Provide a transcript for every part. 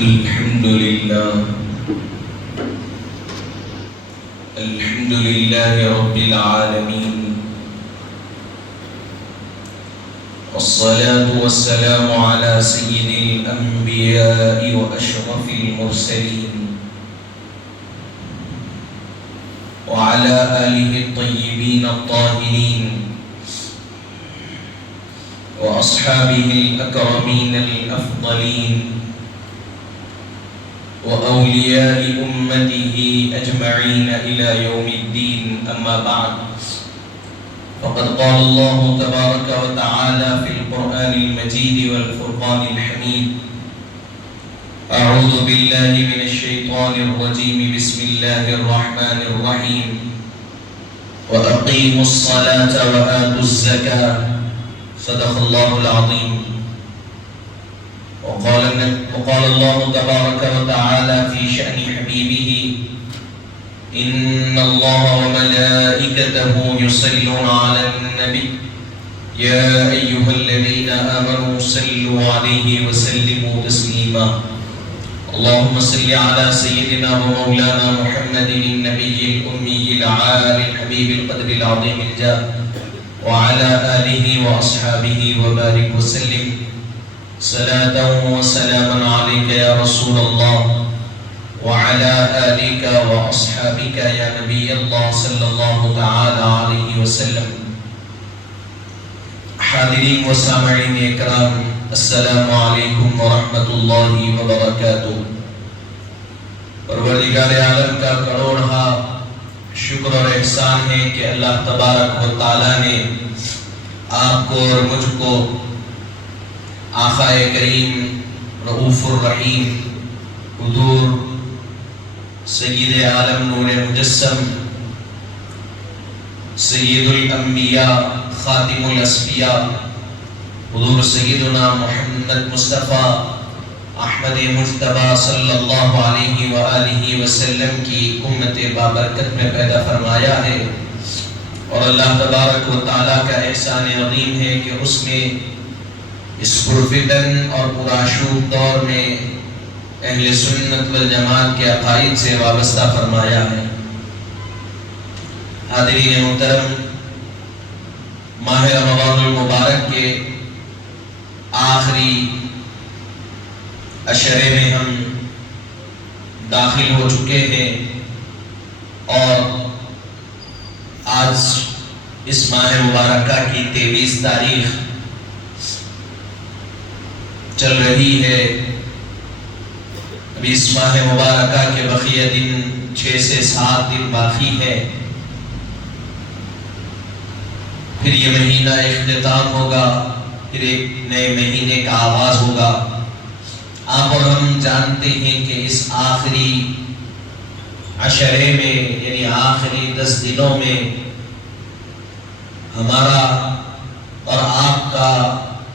الحمد لله رب العالمين، والصلاة والسلام على سيد الأنبياء وأشرف المرسلين وعلى آله الطيبين الطاهرين وأصحابه الأكرمين الأفضلين وأولياء أمته أجمعين إلى يوم الدين. أما بعد، فقد قال الله تبارك وتعالى في القرآن المجيد والفرقان الحميد: أعوذ بالله من الشيطان الرجيم، بسم الله الرحمن الرحيم، وأقيموا الصلاة وآتوا الزكاة، صدق الله العظيم. وقال الله تبارك وتعالى في شأن حبيبه: إن الله وملائكته يصلون على النبي يا أيها الذين آمنوا صلوا عليه وسلموا تسليما. اللهم صل على سيدنا ومولانا محمد النبي الأمي العالي الحبيب القدر العظيم الجاه وعلى آله وأصحابه وبارك وسلم صلاة وسلاما عليك يا رسول الله وعلى آلك وأصحابك يا نبي الله صلی اللہ تعالی علیہ وسلم. حاضرین و سامعین اکرام، السلام علیکم ورحمۃ اللہ وبرکاتہ. پروردگار عالم کا کروڑہا شکر اور احسان ہے کہ اللہ تبارک و تعالی نے آپ کو اور مجھ کو آقا کریم رؤوف الرحیم حضور سید عالم نور مجسم سید الانبیاء خاتم الاسفیاء حضور سیدنا محمد مصطفیٰ احمد مجتبی صلی اللہ علیہ وآلہ وسلم کی امت بابرکت میں پیدا فرمایا ہے. اور اللہ تبارک و تعالیٰ کا احسان عظیم ہے کہ اس نے اس پرفتن اور پرآشوب دور میں اہل سنت والجماعت کے عقائد سے وابستہ فرمایا ہے. حاضرین محترم، ماہ رمضان المبارک کے آخری عشرے میں ہم داخل ہو چکے ہیں، اور آج اس ماہ مبارکہ کی 23 تاریخ چل رہی ہے. ابھی اس ماہ مبارکہ کے بقیہ دن 6 سے 7 دن باقی ہے، پھر یہ مہینہ اختتام ہوگا، پھر ایک نئے مہینے کا آغاز ہوگا. آپ اور ہم جانتے ہیں کہ اس آخری عشرے میں، یعنی آخری 10 دنوں میں ہمارا اور آپ کا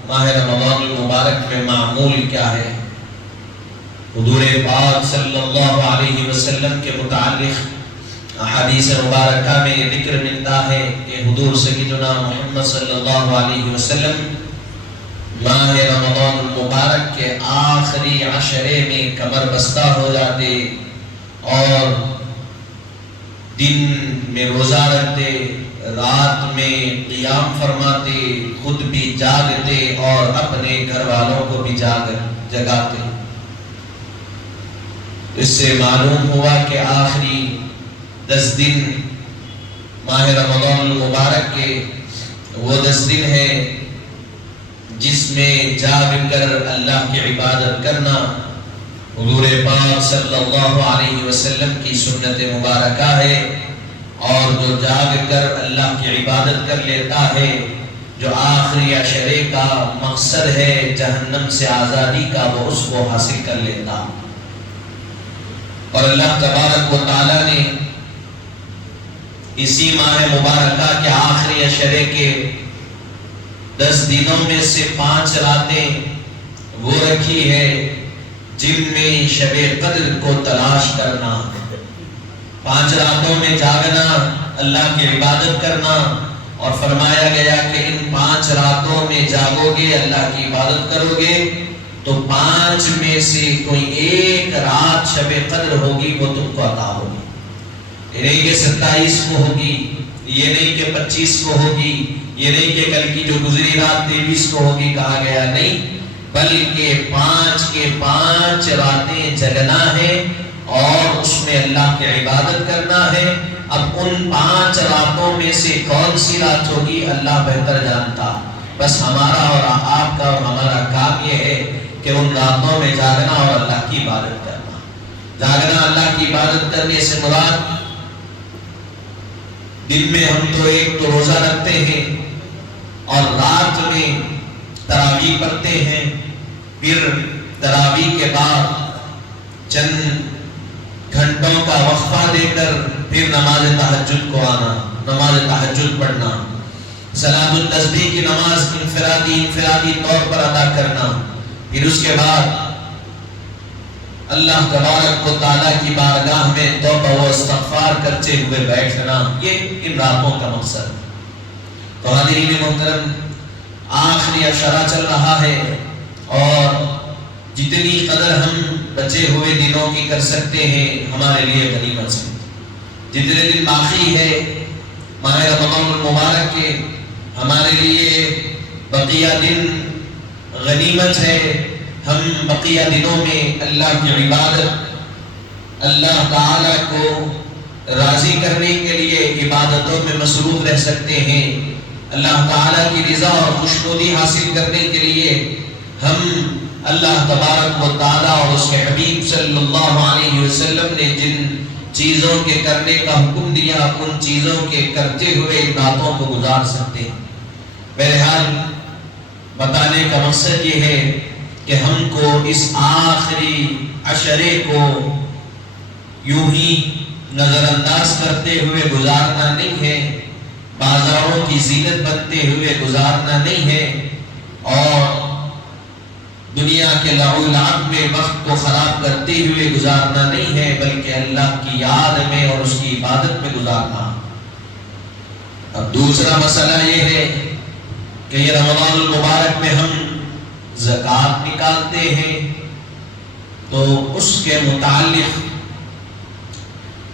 ماہ رمضان المبارک میں معمول کیا ہے. حضور پاک صلی اللہ علیہ وسلم کے متعلق احادیث مبارکہ میں ذکر ملتا ہے کہ حضور سیدنا محمد صلی اللہ علیہ وسلم ماہ رمضان المبارک کے آخری عشرے میں کمر بستہ ہو جاتے اور دن میں روزہ رکھتے، رات میں قیام فرماتے، خود بھی جاگتے اور اپنے گھر والوں کو بھی جگاتے. اس سے معلوم ہوا کہ آخری 10 دن ماہ رمضان المبارک کے وہ 10 دن ہیں جس میں جاگ کر اللہ کی عبادت کرنا حضور پاک صلی اللہ علیہ وسلم کی سنت مبارکہ ہے. اور جو جاگ کر اللہ کی عبادت کر لیتا ہے، جو آخری عشرے کا مقصد ہے جہنم سے آزادی کا، وہ اس کو حاصل کر لیتا. اور اللہ تبارک و تعالی نے اسی ماہ مبارکہ کے آخری عشرے کے 10 دنوں میں سے 5 راتیں وہ رکھی ہے جن میں شب قدر کو تلاش کرنا، 5 راتوں میں جاگنا، اللہ کی عبادت کرنا. اور فرمایا گیا کہ ان 5 راتوں میں جاگو گے، اللہ کی عبادت کرو گے تو 5 میں سے کوئی ایک رات شب قدر ہوگی وہ تم کو عطا ہوگی. یہ نہیں کہ 27 کو ہوگی، یہ نہیں کہ 25 کو ہوگی، یہ نہیں کہ کل کی جو گزری رات 23 کو ہوگی کہا گیا، نہیں، بلکہ 5 کے 5 راتیں جگنا ہے اور اس میں اللہ کی عبادت کرنا ہے. اب ان 5 راتوں میں سے کون سی رات ہوگی اللہ بہتر جانتا. بس ہمارا اور آپ کا اور ہمارا کام یہ ہے کہ ان راتوں میں جاگنا اور اللہ کی عبادت کرنا. جاگنا اللہ کی عبادت کرنے سے مراد دن میں ہم تو ایک تو روزہ رکھتے ہیں اور رات میں تراویح پڑھتے ہیں، پھر تراویح کے بعد چند گھنٹوں کا وقفہ دے کر پھر نماز تہجد کو آنا، نماز تہجد پڑھنا، صلاۃ التسبیح کی نماز انفرادی طور پر ادا کرنا، پھر اس کے بعد اللہ تبارک و تعالیٰ کی بارگاہ میں توبہ و استغفار کرتے ہوئے بیٹھنا، یہ ان راتوں کا مقصد. تو حاضرین محترم، آخری عشرہ چل رہا ہے اور جتنی قدر ہم بچے ہوئے دنوں کی کر سکتے ہیں ہمارے لیے غنیمت ہے. جتنے دن باقی ہے ماہ رمضان المبارک کے، ہمارے لیے بقیہ دن غنیمت ہے. ہم بقیہ دنوں میں اللہ کی عبادت، اللہ تعالیٰ کو راضی کرنے کے لیے عبادتوں میں مصروف رہ سکتے ہیں. اللہ تعالیٰ کی رضا اور خوشنودی حاصل کرنے کے لیے ہم اللہ تبارک و تعالیٰ اور اس کے حبیب صلی اللہ علیہ وسلم نے جن چیزوں کے کرنے کا حکم دیا ان چیزوں کے کرتے ہوئے ان راتوں کو گزار سکتے ہیں. بہرحال بتانے کا مقصد یہ ہے کہ ہم کو اس آخری عشرے کو یوں ہی نظر انداز کرتے ہوئے گزارنا نہیں ہے، بازاروں کی زینت بنتے ہوئے گزارنا نہیں ہے اور دنیا کے لعب و لعب میں وقت کو خراب کرتے ہوئے گزارنا نہیں ہے، بلکہ اللہ کی یاد میں اور اس کی عبادت میں گزارنا. اب دوسرا مسئلہ یہ ہے کہ یہ رمضان المبارک میں ہم زکوٰۃ نکالتے ہیں تو اس کے متعلق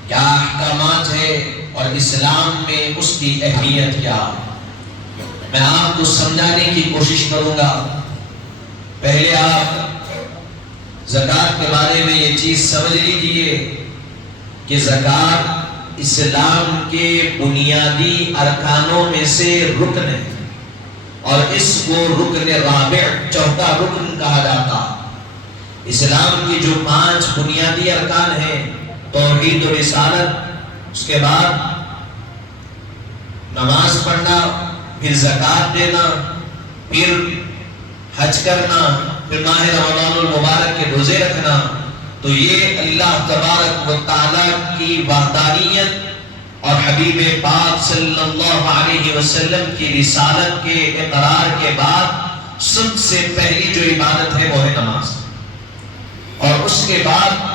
کیا احکامات ہیں اور اسلام میں اس کی اہمیت کیا. میں آپ کو سمجھانے کی کوشش کروں گا. پہلے آپ زکوٰۃ کے بارے میں یہ چیز سمجھ لیجئے کہ زکوٰۃ اسلام کے بنیادی ارکانوں میں سے رکن ہے اور اس کو رکن رابع، چوتھا رکن کہا جاتا. اسلام کی جو 5 بنیادی ارکان ہیں، توحید و رسالت، اس کے بعد نماز پڑھنا، پھر زکوٰۃ دینا، پھر حج کرنا، پھر ماہ رمضان المبارک کے روزے رکھنا، تو یہ اللہ تبارک و تعالیٰ کی وحدانیت اور حبیب پاک صلی اللہ علیہ وسلم کی رسالت کے اقرار کے بعد سب سے پہلی جو عبادت ہے وہ ہے نماز، اور اس کے بعد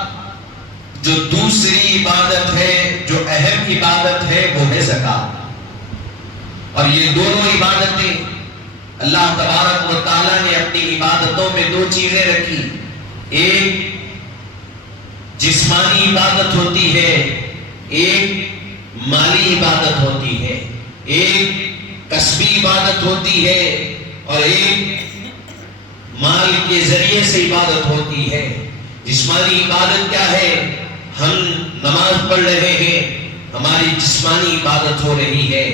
جو دوسری عبادت ہے، جو اہم عبادت ہے، وہ ہے زکوٰۃ. اور یہ دونوں عبادتیں اللہ تبارک و تعالیٰ نے اپنی عبادتوں میں 2 چیزیں رکھی. ایک جسمانی عبادت ہوتی ہے، ایک مالی عبادت ہوتی ہے. ایک کسبی عبادت ہوتی ہے اور ایک مال کے ذریعے سے عبادت ہوتی ہے. جسمانی عبادت کیا ہے؟ ہم نماز پڑھ رہے ہیں، ہماری جسمانی عبادت ہو رہی ہے،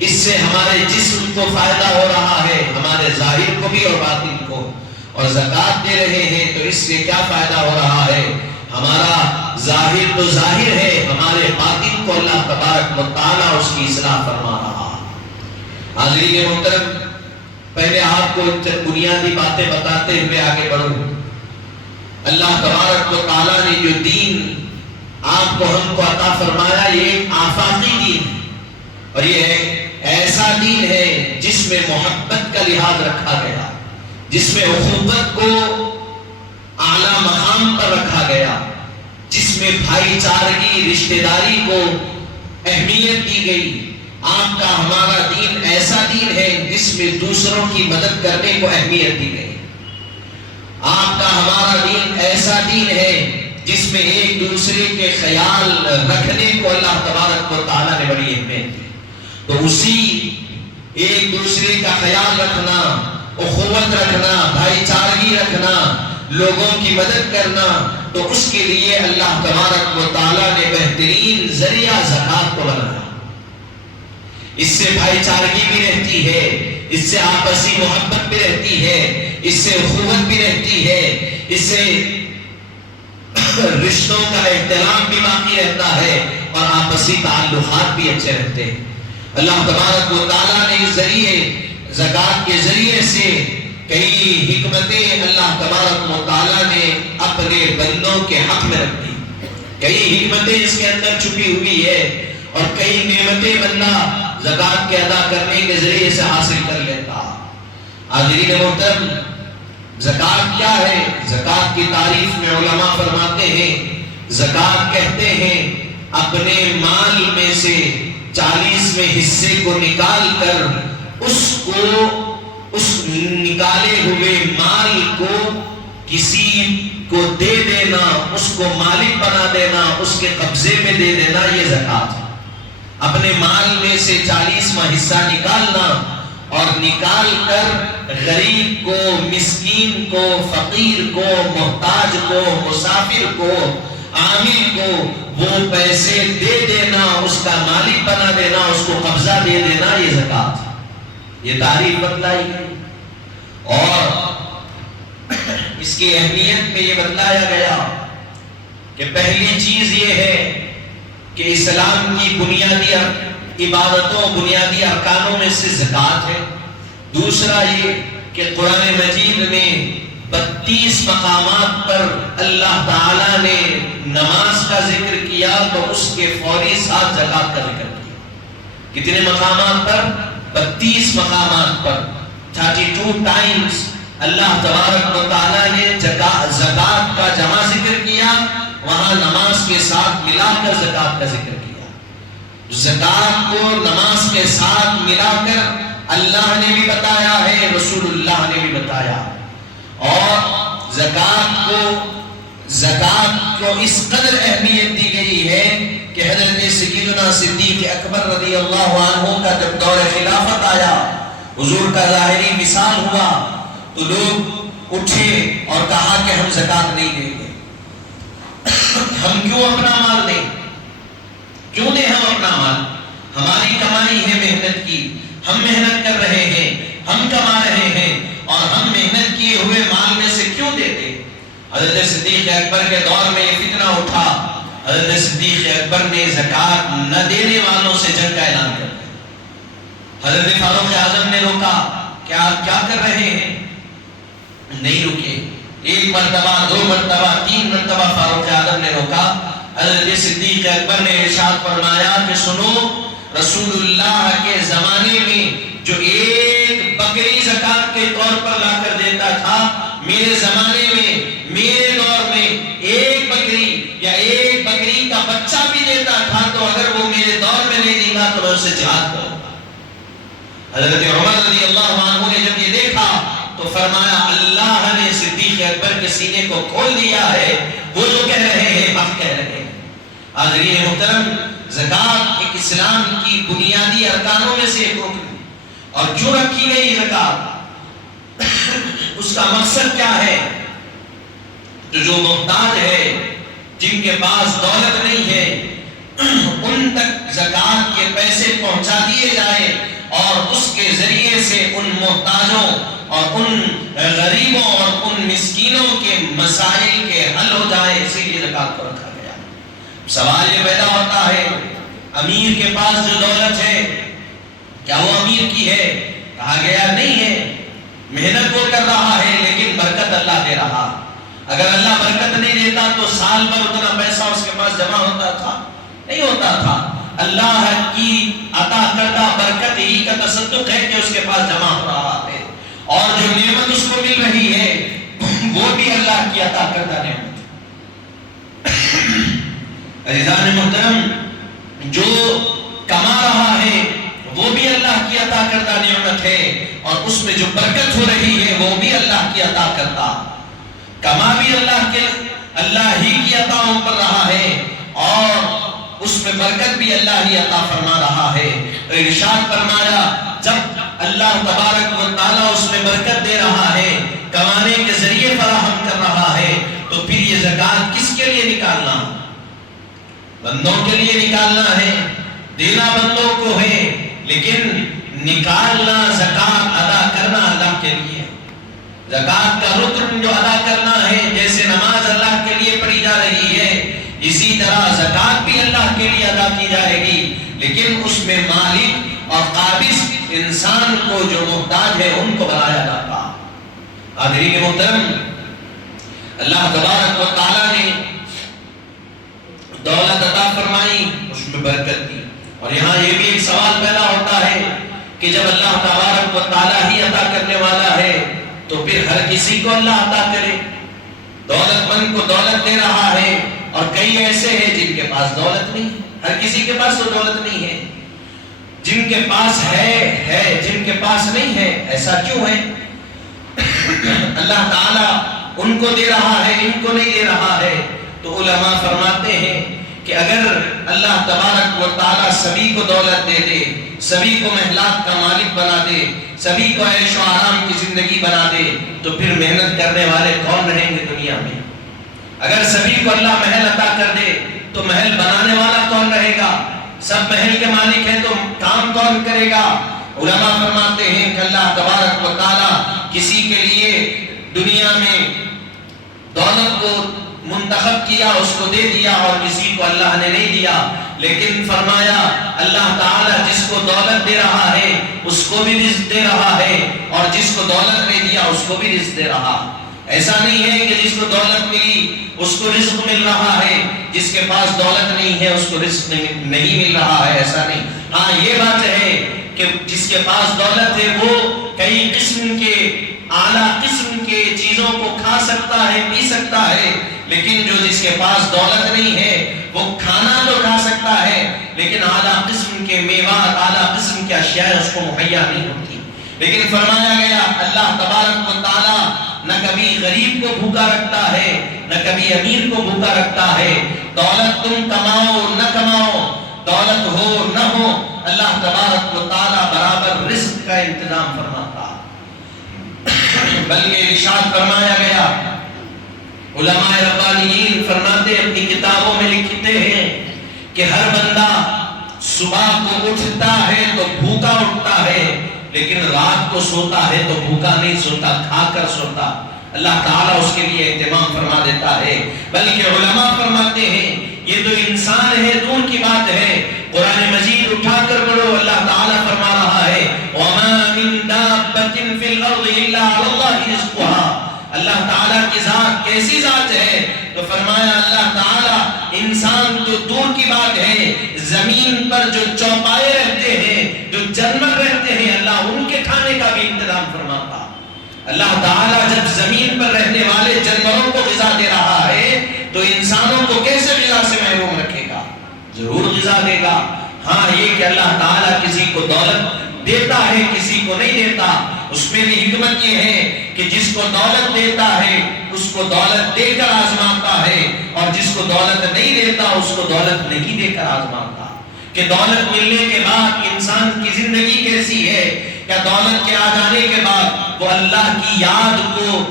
اس سے ہمارے جسم کو فائدہ ہو رہا ہے، ہمارے ظاہر کو بھی اور باطن کو. اور زکوٰۃ دے رہے ہیں تو اس سے کیا فائدہ ہو رہا ہے؟ ہمارا ظاہر تو ظاہر ہے، ہمارے باطن کو اللہ تبارک و تعالیٰ اس کی اصلاح فرما رہا. حاضرین محترم، پہلے آپ کو بنیادی باتیں بتاتے ہوئے آگے بڑھوں. اللہ تبارک و تعالیٰ نے جو دین آپ کو ہم کو عطا فرمایا، یہ آفاقی دین ہے اور یہ ایسا دین ہے جس میں محبت کا لحاظ رکھا گیا، جس میں اخوت کو اعلیٰ مقام پر رکھا گیا، جس میں بھائی چارگی، رشتہ داری کو اہمیت دی گئی. آپ کا ہمارا دین ایسا دین ہے جس میں دوسروں کی مدد کرنے کو اہمیت دی گئی. آپ ایسا دین ہے جس میں ایک دوسرے کے خیال رکھنے کو اللہ تبارک و تعالیٰ نے بڑی اہمیت دی. تو اسی ایک دوسرے کا خیال رکھنا، اخوت رکھنا، بھائی چارگی رکھنا، لوگوں کی مدد کرنا، تو اس کے لیے اللہ تبارک و تعالیٰ نے بہترین ذریعہ زکوٰۃ کو بنایا. اس سے بھائی چارگی بھی رہتی ہے، اس سے آپسی محبت بھی رہتی ہے، اس سے اخوت بھی رہتی ہے، اس سے رشتوں کا احترام بھی باقی رہتا ہے اور آپسی تعلقات بھی اچھے رہتے ہیں. اللہ تبارک و تعالیٰ نے اس ذریعے زکوٰۃ کے ذریعے سے کئی حکمتیں اللہ تبارک و تعالیٰ نے اپنے بندوں کے حق میں رکھ دی. کئی حکمتیں اس کے اندر چھپی ہوئی ہے اور کئی نعمتیں بندہ زکوٰۃ کے ادا کرنے کے ذریعے سے حاصل کر لیتا. حاضرین محترم، زکوٰۃ کیا ہے؟ زکوٰۃ کی تعریف میں علماء فرماتے ہیں، زکوٰۃ کہتے ہیں اپنے مال میں سے 40ویں حصے کو نکال کر اس نکالے ہوئے مال کو کسی کو دے دینا، اس کو مالک بنا دینا، اس کے قبضے میں دے دینا، یہ زکوٰۃ ہے. اپنے مال میں سے 40واں حصہ نکالنا اور نکال کر غریب کو، مسکین کو، فقیر کو، محتاج کو، مسافر کو، عامل کو وہ پیسے دے دینا، اس کا مالک بنا دینا، اس کو قبضہ دے دینا، یہ زکوٰۃ ہے. یہ تعریف بتلائی گئی اور اس کی اہمیت میں یہ بتلایا گیا کہ پہلی چیز یہ ہے کہ اسلام کی بنیادی عبادتوں، بنیادی ارکانوں میں سے زکوٰۃ ہے. دوسرا یہ کہ قرآن مجید میں 32 مقامات پر اللہ تعالیٰ نے نماز کا ذکر کیا تو اس کے فوری ساتھ زکوٰۃ کا ذکر کیا. کتنے مقامات پر؟ 32 مقامات پر 32 ٹائمز اللہ تبارک و تعالیٰ نے زکوٰۃ کا جمع ذکر کیا، وہاں نماز کے ساتھ ملا کر زکوٰۃ کا ذکر کیا. زکوٰۃ کو نماز کے ساتھ ملا کر اللہ نے بھی بتایا ہے، رسول اللہ نے بھی بتایا. اور زکوٰۃ کو اس قدر اہمیت دی گئی ہے کہ حضرت سیدنا صدیق اکبر رضی اللہ عنہ کا جب دور خلافت آیا، حضور کا ظاہری وصال ہوا، تو لوگ اٹھے اور کہا کہ ہم زکوٰۃ نہیں دیں گے. ہم کیوں اپنا مال دیں؟ کیوں دیں ہم اپنا مال؟ ہماری کمائی ہے محنت کی، ہم محنت کر رہے ہیں، ہم کما رہے ہیں، اور ہم محنت کیے ہوئے مال میں سے کیوں دیتے؟ حضرت صدیق اکبر کے دور میں یہ فتنہ اٹھا. حضرت صدیق اکبر نے زکوٰۃ نہ دینے والوں سے جنگ کا اعلان کر دیا. حضرت فاروق اعظم نے روکا کہ آپ کیا کر رہے ہیں؟ نہیں رکے. 1 مرتبہ، 2 مرتبہ، 3 مرتبہ فاروق اعظم نے روکا. حضرت صدیق اکبر نے ارشاد فرمایا کہ سنو، رسول اللہ کے زمانے میں جو ایک بکری زکوٰۃ کے طور پر لا کر دیتا تھا، میرے زمانے میں، میرے دور میں ایک بکری یا ایک بکری کا بچہ بھی دیتا تھا، تو اگر وہ میرے دور میں نہیں دے گا تو میں اسے جہاد کروں گا. حضرت عمر رضی اللہ عنہ نے جب یہ دیکھا تو فرمایا اللہ نے صدیق اکبر کے سینے کو کھول دیا ہے، وہ جو کہہ رہے ہیں حق کہہ رہے ہیں. حاضرین محترم، زکوٰۃ ایک اسلام کی بنیادی ارکانوں میں سے ایک رکن ہے. اور جو رکھی گئی زکوٰۃ، اس کا مقصد کیا ہے؟ تو جو محتاج ہے، جن کے پاس دولت نہیں ہے، ان تک زکوٰۃ کے پیسے پہنچا دیے جائیں اور اس کے ذریعے سے ان محتاجوں اور ان غریبوں اور ان مسکینوں کے مسائل کے حل ہو جائیں. اسی لیے زکوٰۃ کو رکھا گیا. سوال یہ پیدا ہوتا ہے، امیر کے پاس جو دولت ہے کیا وہ امیر کی ہے؟ کہا گیا نہیں ہے. محنت وہ کر رہا ہے لیکن برکت اللہ دے رہا. اگر اللہ برکت نہیں دیتا تو سال بھر اتنا پیسہ اس کے پاس جمع ہوتا تھا؟ نہیں ہوتا تھا. اللہ کی عطا کردہ برکت ہی کا تصدق ہے کہ اس کے پاس جمع ہو رہا ہے، اور جو نعمت اس کو مل رہی ہے وہ بھی اللہ کی عطا کردہ نعمت. عزیزان محترم، جو کما رہا ہے وہ بھی اللہ کی عطا کردہ نعمت ہے، اور اس میں جو برکت ہو رہی ہے وہ بھی اللہ کی عطا کردہ. کما بھی اللہ کے اللہ ہی کی عطاؤں پر رہا ہے اور اس میں برکت بھی اللہ ہی عطا فرما رہا ہے۔ تو ارشاد فرمایا جب اللہ تبارک و تعالیٰ اس میں برکت دے رہا ہے، کمانے کے ذریعے فراہم کر رہا ہے، تو پھر یہ زکوٰۃ کس کے لیے نکالنا؟ بندوں کے لیے نکالنا ہے، دینا بندوں کو ہے، لیکن نکالنا زکوٰۃ ادا کرنا اللہ کے لیے۔ زکوٰۃ کا رکن جو ادا کرنا ہے، جیسے نماز اللہ کے لیے پڑھی جا رہی ہے، اسی طرح زکوٰۃ بھی اللہ کے لیے ادا کی جائے گی، لیکن اس میں مالک اور قابض انسان کو جو محتاج ہے ان کو بنایا جاتا۔ حاضرین محترم، اللہ تبارک و تعالیٰ نے دولت عطا فرمائی، اس میں برکت دی، اور یہاں یہ بھی ایک سوال پیدا ہوتا ہے کہ جب اللہ تبارک و تعالیٰ ہی عطا کرنے والا ہے تو پھر ہر کسی کو اللہ عطا کرے؟ دولت مند کو دولت دے رہا ہے، اور کئی ایسے ہیں جن کے پاس دولت نہیں، ہر کسی کے پاس تو دولت نہیں ہے، جن کے پاس ہے، جن کے پاس نہیں ہے۔ ایسا کیوں ہے؟ اللہ تعالیٰ ان کو دے رہا ہے، ان کو نہیں دے رہا ہے۔ تو علماء فرماتے ہیں کہ اگر اللہ تبارک و تعالیٰ سبھی کو دولت دے دے، سبھی کو محلات کا مالک بنا دے، سبھی کو عیش و آرام کی زندگی بنا دے، تو پھر محنت کرنے والے کون رہیں گے دنیا میں؟ اگر سبھی کو اللہ محل عطا کر دے تو محل بنانے والا کون رہے گا؟ سب محل کے مالک ہیں تو کام کون کرے گا؟ علماء فرماتے ہیں کہ اللہ تبارک و تعالیٰ کسی کے لیے دنیا میں دولت کو منتخب کیا، اس کو دے دیا، اور کسی کو اللہ نے نہیں دیا، لیکن فرمایا اللہ تعالیٰ جس کو دولت دے رہا ہے اس کو بھی رزق دے رہا ہے، اور جس کو دولت نہیں دیا اس کو بھی رزق دے رہا۔ ایسا نہیں ہے کہ جس کو دولت ملی اس کو رزق مل رہا ہے، جس کے پاس دولت نہیں ہے اس کو رزق نہیں مل رہا ہے، ایسا نہیں۔ ہاں یہ بات ہے کہ جس کے پاس دولت ہے وہ کئی قسم کے اعلیٰ قسم کے چیزوں کو کھا سکتا ہے، پی سکتا ہے، لیکن جو جس کے پاس دولت نہیں ہے وہ کھانا تو کھا سکتا ہے، لیکن اعلیٰ قسم کے میوات، اعلیٰ قسم کے اشیاء اس کو مہیا نہیں ہوتی۔ لیکن فرمایا گیا اللہ تبارک و تعالیٰ نہ کبھی غریب کو بھوکا رکھتا ہے، نہ کبھی امیر کو بھوکا رکھتا ہے۔ دولت تم کماؤ نہ کماؤ، دولت ہو نہ ہو، اللہ تبارک و تعالیٰ برابر رزق کا انتظام فرماتا۔ بلکہ ارشاد فرمایا گیا، علماء ربانیین فرماتے اپنی کتابوں میں لکھتے ہیں کہ ہر بندہ صبح کو اٹھتا ہے تو بھوکا اٹھتا ہے، لیکن رات کو سوتا ہے تو بھوکا نہیں سوتا، کھا کر سوتا۔ اللہ تعالیٰ اس کے لیے اہتمام فرما دیتا ہے۔ بلکہ علماء فرماتے ہیں یہ تو انسان ہے، دور کی بات ہے، قرآن مجید اٹھا کر پڑھو، اللہ تعالیٰ فرما رہا ہے وَمَا مِن دَابَّةٍ فِي الْأَرْضِ إِلَّا عَلَى اللَّهِ رِزْقُهَا۔ اللہ تعالیٰ کی ذات کیسی ذات ہے؟ تو فرمایا اللہ تعالیٰ انسان تو دور کی بات ہے، زمین پر جو چوپائے رہتے ہیں، جو جانور رہتے ہیں، اللہ ان کے کھانے کا بھی انتظام فرماتا۔ اللہ تعالیٰ جب زمین پر رہنے والے جانوروں کو غذا دے رہا ہے تو انسانوں کو کیسے غذا سے محروم رکھے گا؟ ضرور غذا دے گا۔ ہاں یہ کہ اللہ تعالیٰ کسی کو دولت دیتا ہے، کسی کو نہیں دیتا، اس میں بھی حکمت یہ ہے کہ جس کو دولت دیتا ہے اس کو دولت دے کر آزماتا ہے، اور جس کو دولت نہیں دیتا اس کو دولت نہیں دے کر آزماتا۔ کہ دولت ملنے کے بعد انسان کی زندگی کیسی ہے؟ کیا دولت کے آ جانے کے بعد وہ اللہ کی یاد کو،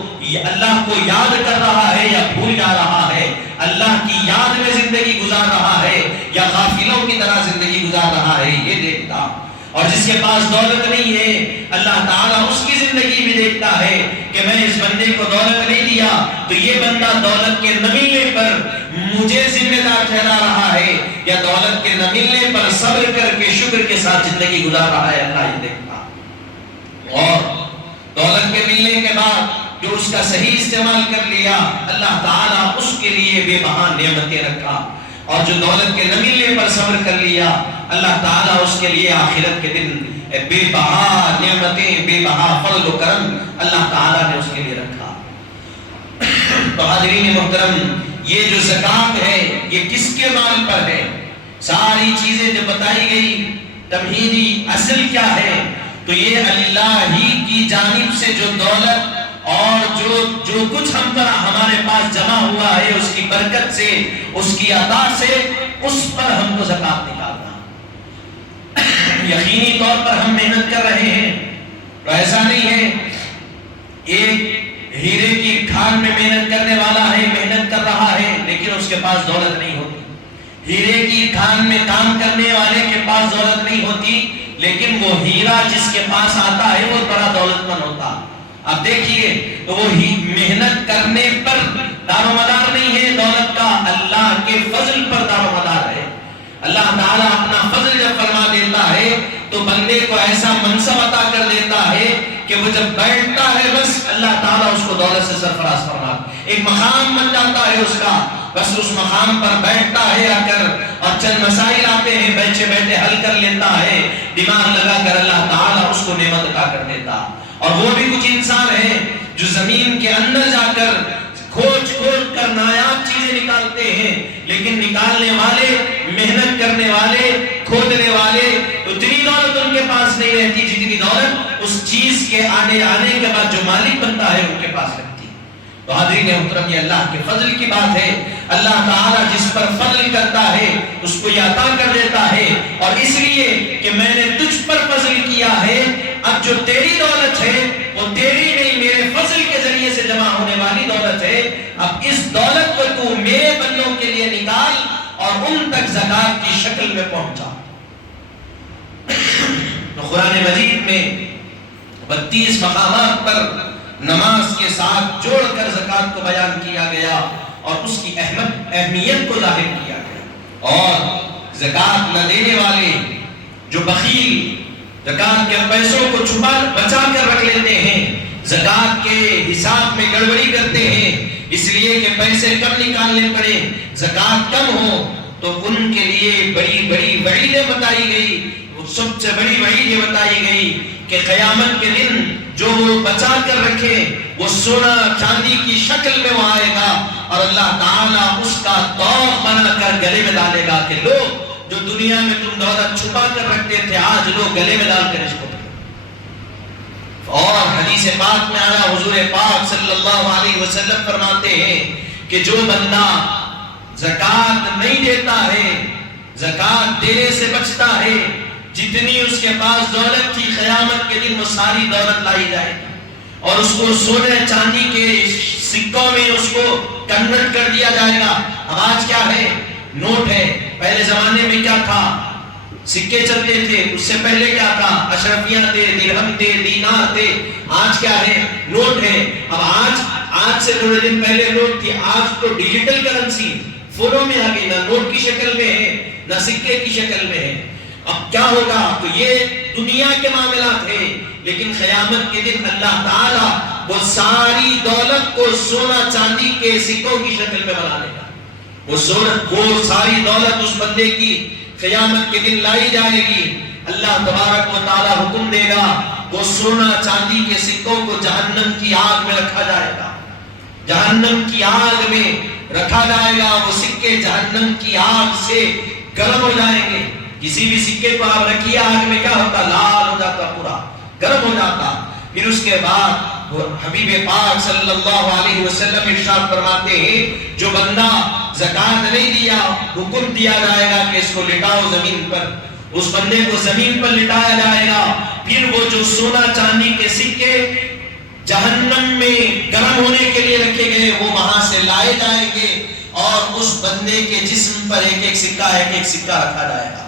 اللہ کو یاد کر رہا ہے یا بھول جا رہا ہے؟ اللہ کی یاد میں زندگی گزار رہا ہے یا غافلوں کی طرح زندگی گزار رہا ہے؟ یہ دیکھتا۔ اور جس کے پاس دولت نہیں ہے اللہ تعالیٰ اس کی زندگی بھی دیکھتا ہے کہ میں اس بندے کو دولت نہیں دیا تو یہ بندہ دولت کے نہ ملنے پر مجھے ذمہ دار ٹھہرا رہا ہے یا دولت کے نہ ملنے پر صبر کر کے شکر کے ساتھ زندگی گزار رہا ہے، اللہ یہ دیکھتا۔ اور دولت کے ملنے کے بعد جو اس کا صحیح استعمال کر لیا اللہ تعالیٰ اس کے لیے بے بہا نعمتیں رکھا، اور جو دولت کے نہ ملنے پر صبر کر لیا اللہ تعالیٰ اس کے لیے آخرت کے دن بے بہا نعمتیں، بے بہا فضل و کرم اللہ تعالیٰ نے اس کے لیے رکھا۔ تو حاضرین محترم، یہ جو زکوٰۃ ہے یہ کس کے مال پر ہے؟ ساری چیزیں جو بتائی گئی تمہیدی اصل کیا ہے؟ تو یہ اللہ ہی کی جانب سے جو دولت اور جو کچھ ہم پر ہمارے پاس جمع ہوا ہے اس کی برکت سے، اس کی عطا سے، اس پر ہم کو زکات نکالنا۔ یقینی طور پر ہم محنت کر رہے ہیں، تو ایسا نہیں ہے ایک ہیرے کی کھان میں محنت کرنے والا ہے، محنت کر رہا ہے لیکن اس کے پاس دولت نہیں ہوتی۔ ہیرے کی کھان میں کام کرنے والے کے پاس دولت نہیں ہوتی، لیکن وہ ہیرا جس کے پاس آتا ہے وہ بڑا دولت مند ہوتا۔ اب دیکھیے تو وہ محنت کرنے پر دار و مدار نہیں ہے دولت کا، اللہ کے فضل پر دار و مدار ہے۔ اللہ تعالیٰ اپنا فضل جب فرما دیتا ہے تو بندے کو ایسا منصب عطا کر دیتا ہے کہ وہ جب بیٹھتا ہے بس اللہ تعالیٰ اس کو دولت سے سرفراز فرما، ایک مقام بن جاتا ہے اس کا، بس اس مقام پر بیٹھتا ہے آ کر اور چند مسائل آتے ہیں بیٹھے بیٹھے حل کر لیتا ہے، دماغ لگا کر اللہ تعالیٰ اس کو نعمت عطا کر دیتا۔ اور وہ بھی کچھ انسان ہیں جو زمین کے اندر جا کر کھوج کر نایاب چیزیں نکالتے ہیں، لیکن نکالنے والے، محنت کرنے والے، کھودنے والے اتنی دولت ان کے پاس نہیں رہتی جتنی دولت اس چیز کے آنے کے بعد جو مالک بنتا ہے ان کے پاس رہتی۔ تو حاضرین محترم، یہ اللہ کے فضل کی بات ہے۔ اللہ تعالیٰ جس پر فضل کرتا ہے اس کو یہ عطا کر دیتا ہے، اور اس لیے کہ میں نے تجھ پر فضل کیا ہے، اب جو تیری دولت ہے وہ تیری نہیں، میرے فضل کے ذریعے سے جمع ہونے والی دولت ہے۔ اب اس دولت کو تو میرے بندوں کے لیے نکال اور ان تک زکات کی شکل میں پہنچا۔ تو قرآن مجید میں 32 مقامات پر نماز کے ساتھ جوڑ کر زکات کو بیان کیا گیا اور اس کی اہمیت کو ظاہر کیا گیا۔ اور زکات نہ دینے والے، جو بخیل زکات کے پیسوں کو بچا کر رکھ لیتے ہیں، زکات کے حساب میں گڑبڑی کرتے ہیں اس لیے کہ پیسے کم نکالنے پڑے، زکات کم ہو، تو ان کے لیے بڑی بڑی وعیدیں بتائی گئی۔ سب سے بڑی وعید یہ بتائی گئی کہ قیامت کے دن جو وہ بچا کر رکھے وہ سونا چاندی کی شکل میں وہ آئے گا، اور اللہ تعالیٰ اس کا طوق بنا کر گلے میں ڈالے گا کہ لوگ جو دنیا میں تم دولت چھپا کر رکھتے تھے آج لوگ گلے میں ڈال کر اس کو۔ اور حدیث پاک میں آیا، حضور پاک صلی اللہ علیہ وسلم فرماتے ہیں کہ جو بندہ زکات نہیں دیتا ہے، زکات دینے سے بچتا ہے، جتنی اس کے پاس دولت تھی قیامت کے دن وہ ساری دولت لائی جائے اور اس کو سونے چاندی کے سکوں میں اس کو کنورٹ کر دیا جائے گا۔ اب آج کیا ہے؟ نوٹ ہے۔ پہلے زمانے میں کیا تھا؟ سکے چلتے تھے، اس سے پہلے کیا تھا؟ اشرفیاں تھے، درہم تھے، دینار تھے۔ آج کیا ہے؟ نوٹ ہے۔ اب آج سے تھوڑے دن پہلے نوٹ تھی، آج تو ڈیجیٹل کرنسی فونوں میں آ گئی، نہ نوٹ کی شکل میں ہے نہ سکے کی شکل میں ہے۔ اب کیا ہوگا؟ تو یہ دنیا کے معاملات ہیں، لیکن قیامت کے دن اللہ تعالیٰ وہ ساری دولت کو سونا چاندی کے سکوں کی شکل میں بنا دے گا۔ وہ ساری دولت اس بندے کی قیامت کے دن لائی جائے گی۔ اللہ تبارک و تعالیٰ حکم دے گا، وہ سونا چاندی کے سکوں کو جہنم کی آگ میں رکھا جائے گا، جہنم کی آگ میں رکھا جائے گا۔ وہ سکے جہنم کی آگ سے گرم ہو جائیں گے۔ کسی بھی سکے کو آپ رکھیے آگ میں، کیا ہوتا؟ لال ہو جاتا، پورا گرم ہو جاتا۔ پھر اس کے بعد وہ حبیب پاک صلی اللہ علیہ وسلم ارشاد فرماتے ہیں، جو بندہ زکات نہیں دیا، حکم دیا جائے گا کہ اس کو لٹاؤ زمین پر، اس بندے کو زمین پر لٹایا جائے گا۔ پھر وہ جو سونا چاندی کے سکے جہنم میں گرم ہونے کے لیے رکھے گئے وہ وہاں سے لائے جائیں گے، اور اس بندے کے جسم پر ایک ایک سکہ رکھا جائے گا۔